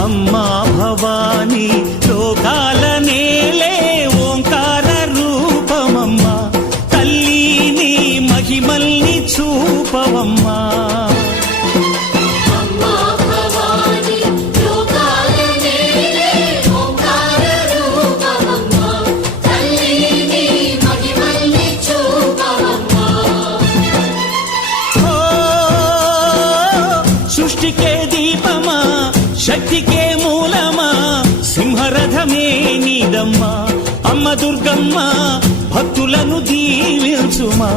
అమ్మా భవానీ లోకాల నేలే ఓంకార రూపమమ్మా తల్లి నీ మహిమల్ని చూపవమ్మా సృష్టికే దీపమా శక్తికే మూలమా సింహరథమే నీదమ్మా అమ్మ దుర్గమ్మ భక్తులను దీవించుమా